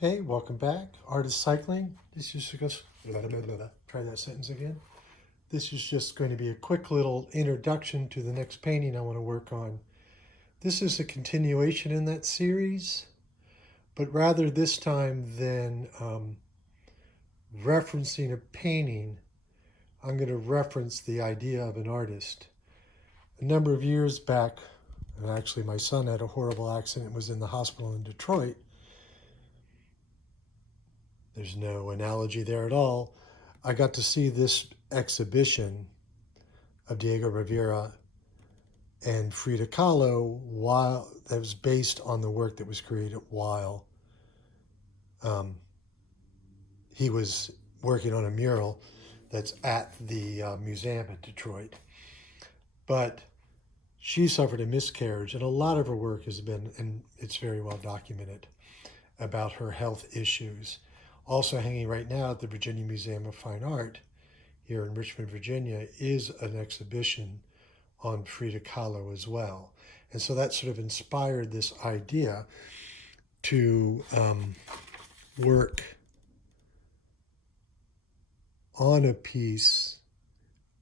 Hey, welcome back. Artist Cycling. This is just try that sentence again. This is just going to be a quick little introduction to the next painting I want to work on. This is a continuation in that series, but rather this time than referencing a painting, I'm going to reference the idea of an artist. A number of years back, and actually my son had a horrible accident and was in the hospital in Detroit. There's no analogy there at all. I got to see this exhibition of Diego Rivera and Frida Kahlo while that was based on the work that was created while um, he was working on a mural that's at the museum at Detroit. But she suffered a miscarriage, and a lot of her work has been, and it's very well documented, about her health issues. Also hanging right now at the Virginia Museum of Fine Art here in Richmond, Virginia, is an exhibition on Frida Kahlo as well. And so that sort of inspired this idea to work on a piece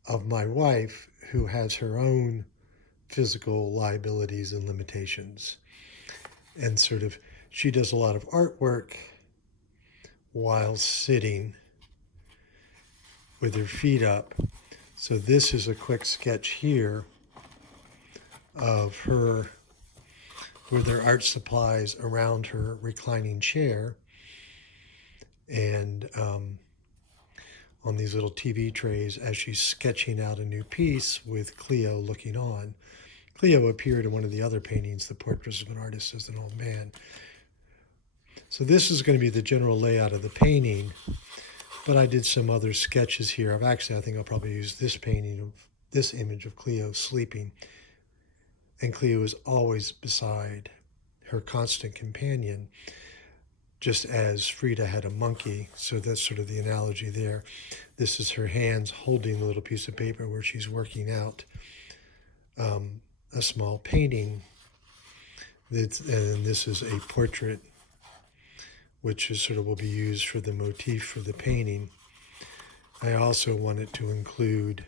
of my wife who has her own physical liabilities and limitations. And sort of, she does a lot of artwork while sitting with her feet up. So this is a quick sketch here of her with her art supplies around her reclining chair, and on these little TV trays as she's sketching out a new piece with Cleo looking on. Cleo appeared in one of the other paintings, The Portraits of an Artist as an Old Man. So this is going to be the general layout of the painting, but I did some other sketches here. I think I'll probably use this painting of this image of Cleo sleeping, and Cleo is always beside her constant companion, just as Frida had a monkey. So that's sort of the analogy there. This is her hands holding the little piece of paper where she's working out a small painting. And this is a portrait, which is sort of will be used for the motif for the painting. I also wanted to include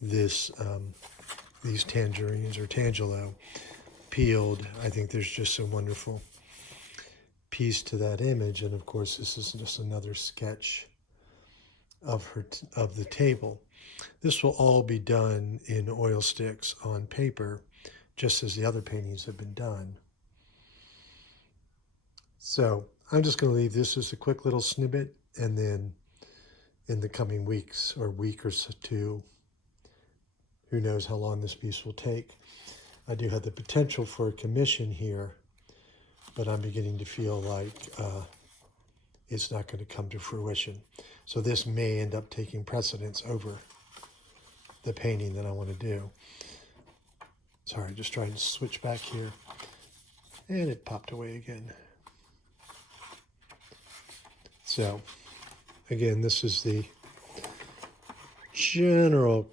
this these tangerines or tangelo peeled. I think there's just a wonderful piece to that image, and of course this is just another sketch of of the table. This will all be done in oil sticks on paper, just as the other paintings have been done. So I'm just going to leave this as a quick little snippet, and then in the coming weeks or week or two, who knows how long this piece will take. I do have the potential for a commission here, but I'm beginning to feel like it's not going to come to fruition. So this may end up taking precedence over the painting that I want to do. Sorry, just trying to switch back here. And it popped away again. So, again, this is the general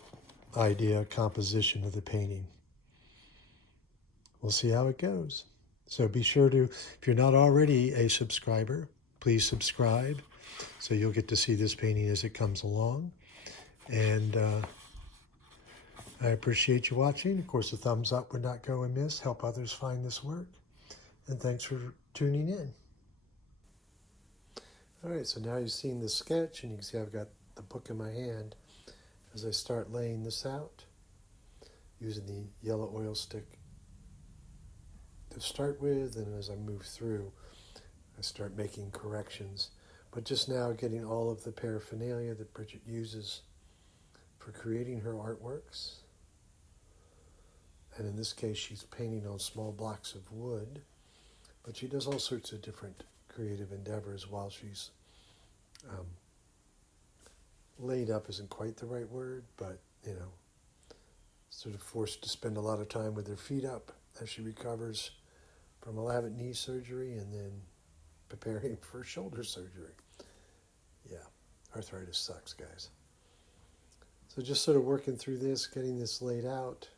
idea, composition of the painting. We'll see how it goes. So be sure to, if you're not already a subscriber, please subscribe so you'll get to see this painting as it comes along. And I appreciate you watching. Of course, a thumbs up would not go amiss. Help others find this work. And thanks for tuning in. All right, so now you've seen the sketch, and you can see I've got the book in my hand as I start laying this out using the yellow oil stick to start with, and as I move through, I start making corrections. But just now getting all of the paraphernalia that Bridget uses for creating her artworks. And in this case, she's painting on small blocks of wood, but she does all sorts of different creative endeavors while she's laid up isn't quite the right word, but, sort of forced to spend a lot of time with her feet up as she recovers from a lavate knee surgery and then preparing for shoulder surgery. Yeah, arthritis sucks, guys. So just sort of working through this, getting this laid out,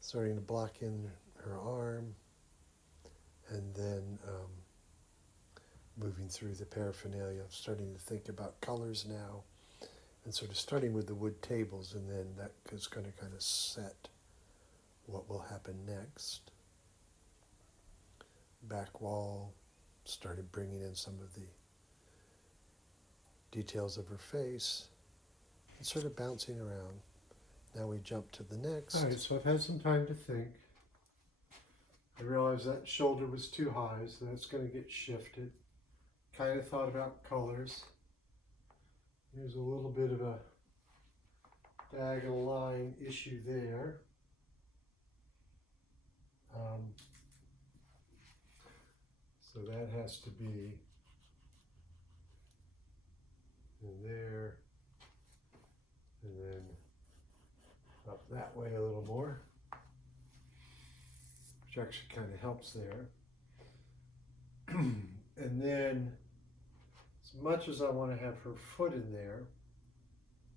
starting to block in her arm, and then moving through the paraphernalia, starting to think about colors now, and sort of starting with the wood tables, and then that is going to kind of set what will happen next. Back wall, started bringing in some of the details of her face, and sort of bouncing around. Now we jump to the next. All right, so I've had some time to think. I realized that shoulder was too high, so that's going to get shifted. Kind of thought about colors. There's a little bit of a diagonal line issue there. So that has to be in there, and then up that way a little more, which actually kind of helps there. And then, as much as I want to have her foot in there,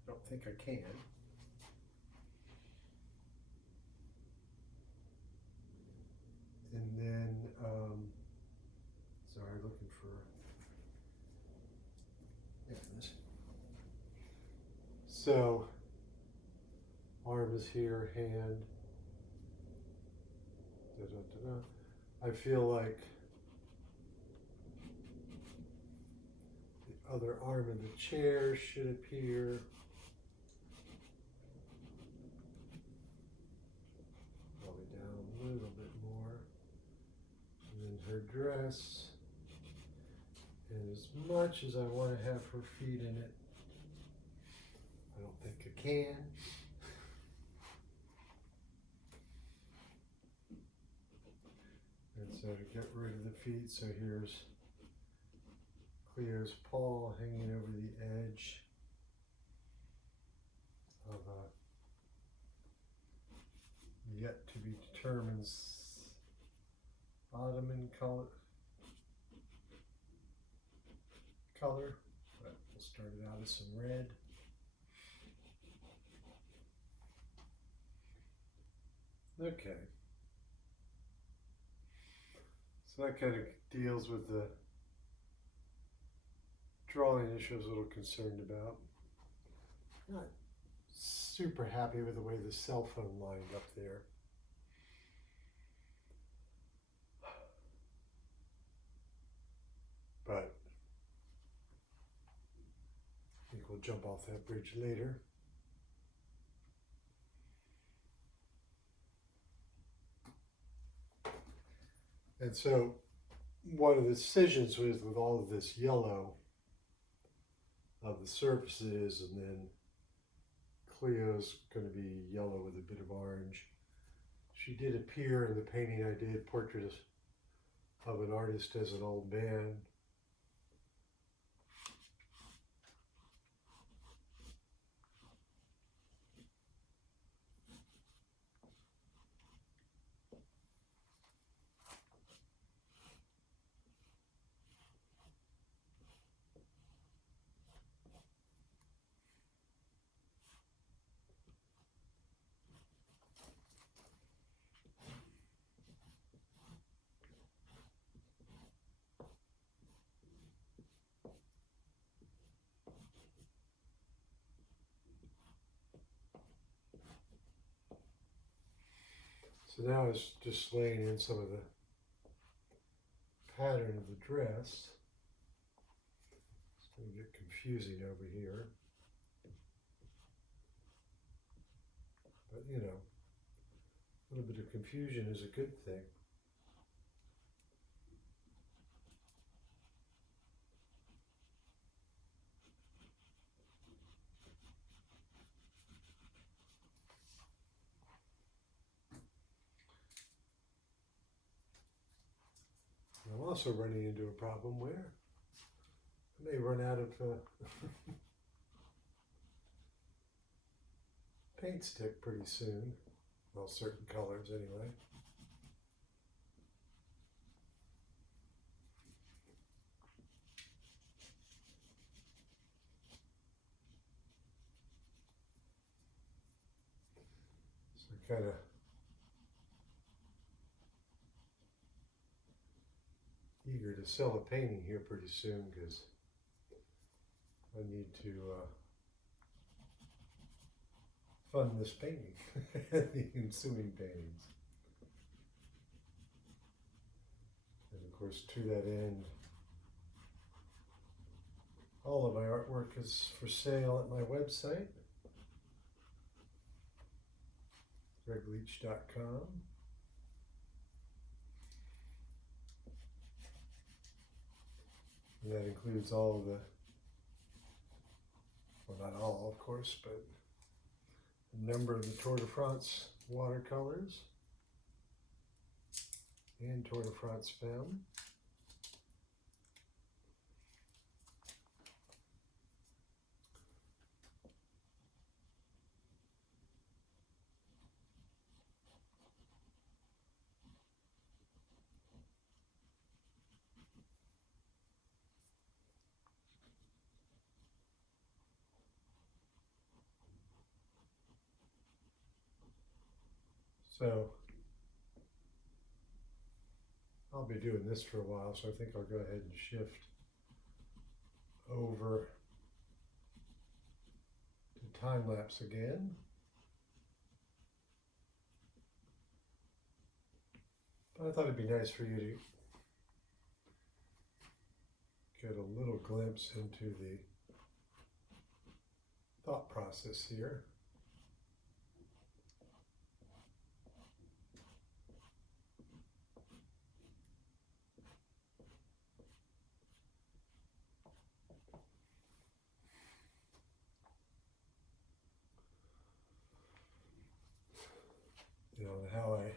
I don't think I can. And then, sorry, looking for, yeah, this. So, arm is here, hand. Da, da, da, da. I feel like the other arm in the chair should appear. Probably down a little bit more. And then her dress. And as much as I want to have her feet in it, I don't think I can. And so to get rid of the feet, so here's Cleo's paw hanging over the edge of a yet to be determined ottoman color, but we'll start it out as some red. Okay. So that kind of deals with the drawing issue I was a little concerned about. Not super happy with the way the cell phone lined up there. But I think we'll jump off that bridge later. And so one of the decisions was with all of this yellow of the surfaces, and then Cleo's going to be yellow with a bit of orange. She did appear in the painting I did, Portrait of an Artist as an Old Man. So now it's just laying in some of the pattern of the dress. It's going to get confusing over here. But you know, a little bit of confusion is a good thing. I'm also running into a problem where I may run out of paint stick pretty soon. Well, certain colors anyway. So kind of eager to sell a painting here pretty soon because I need to fund this painting and the ensuing paintings. And of course, to that end, all of my artwork is for sale at my website, greigleach.com. And that includes all of the, well, not all, of course, but a number of the Tour de France watercolors and Tour de France film. So I'll be doing this for a while, so I think I'll go ahead and shift over to time lapse again. But I thought it'd be nice for you to get a little glimpse into the thought process here. You know, and how I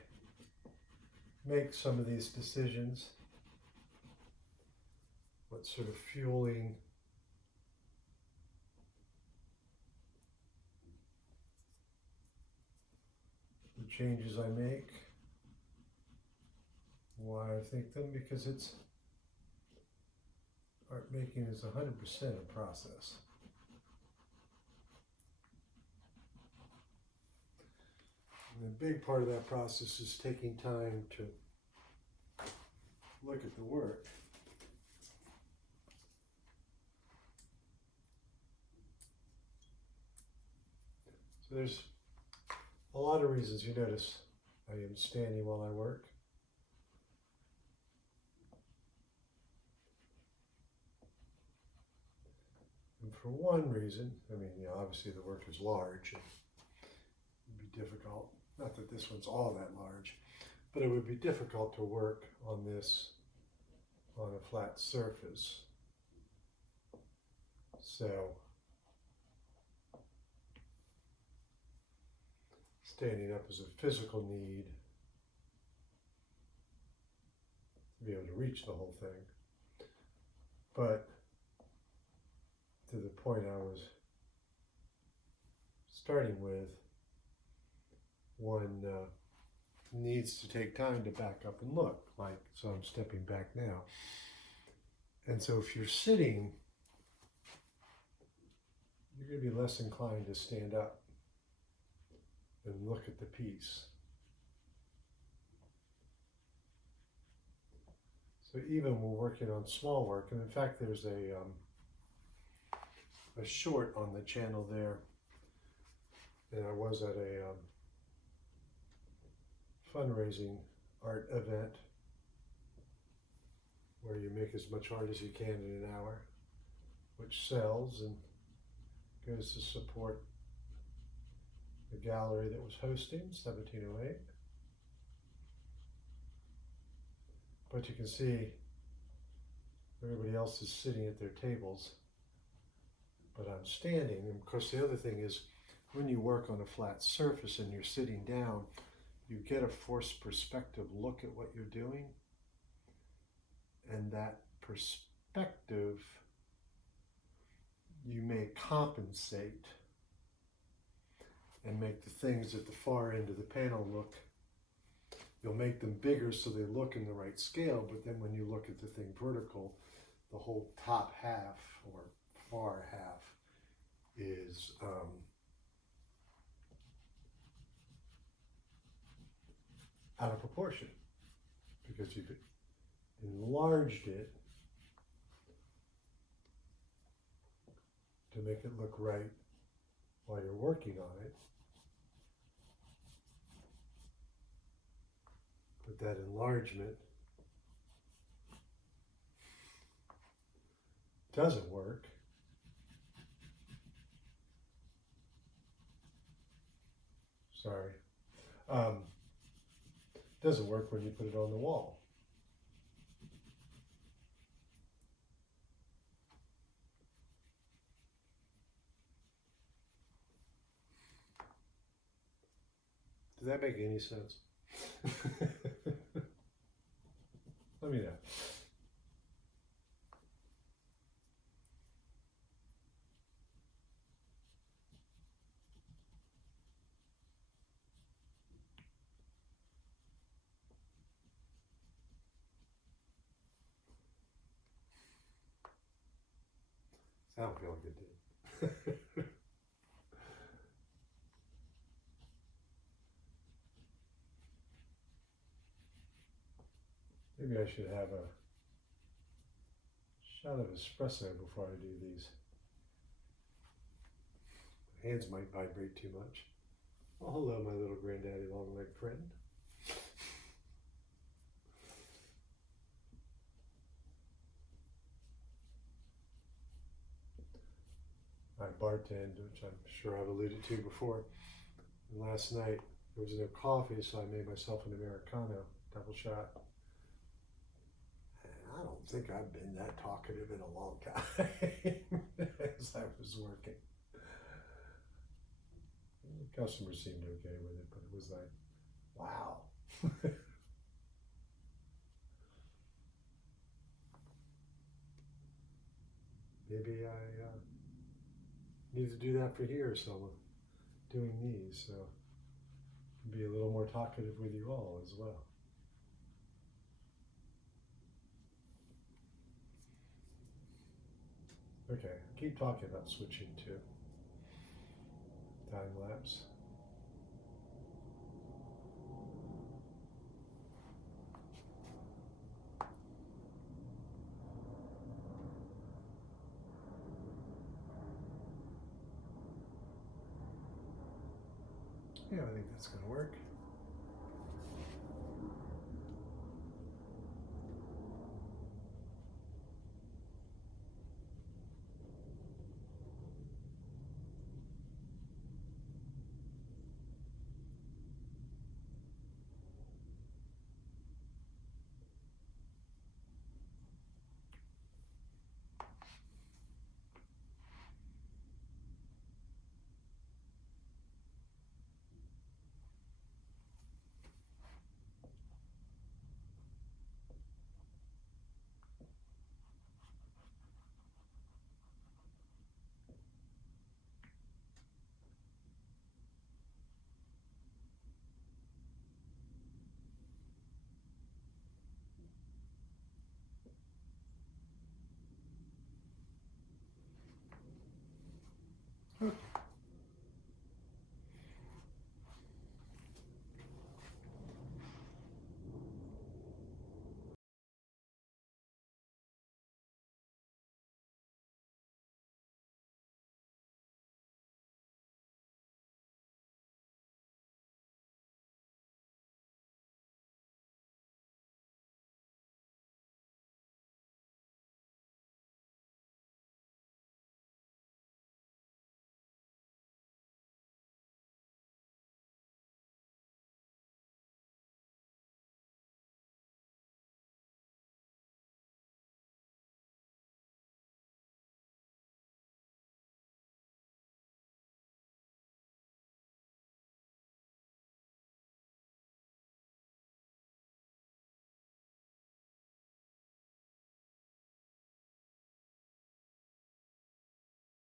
make some of these decisions, what's sort of fueling the changes I make, why I think them, because art making is 100% a process. And a big part of that process is taking time to look at the work. So there's a lot of reasons you notice I am standing while I work. And for one reason, I mean, you know, obviously the work is large and it would be difficult. Not that this one's all that large, but it would be difficult to work on this on a flat surface. So standing up is a physical need to be able to reach the whole thing. But to the point I was starting with, one needs to take time to back up and look, like, so I'm stepping back now. And so if you're sitting, you're going to be less inclined to stand up and look at the piece. So even when we're working on small work, and in fact there's a short on the channel there, and I was at a fundraising art event where you make as much art as you can in an hour, which sells and goes to support the gallery that was hosting 1708. But you can see everybody else is sitting at their tables, but I'm standing. And of course the other thing is, when you work on a flat surface and you're sitting down, you get a forced perspective look at what you're doing, and that perspective you may compensate and make the things at the far end of the panel look, you'll make them bigger so they look in the right scale, but then when you look at the thing vertical, the whole top half or far half is out of proportion, because enlarged it to make it look right while you're working on it. But that enlargement doesn't work. Sorry. Doesn't work when you put it on the wall. Does that make any sense? Let me know. I don't feel like it did. Maybe I should have a shot of espresso before I do these. My hands might vibrate too much. Well, hello, my little granddaddy long-legged friend. I bartend, which I'm sure I've alluded to before. And last night there was no coffee, so I made myself an Americano, double shot. And I don't think I've been that talkative in a long time as I was working. The customers seemed okay with it, but it was like, wow. Maybe I need to do that for here, so I'm doing these, so be a little more talkative with you all as well. Okay, keep talking about switching to time lapse. Yeah, I think that's going to work.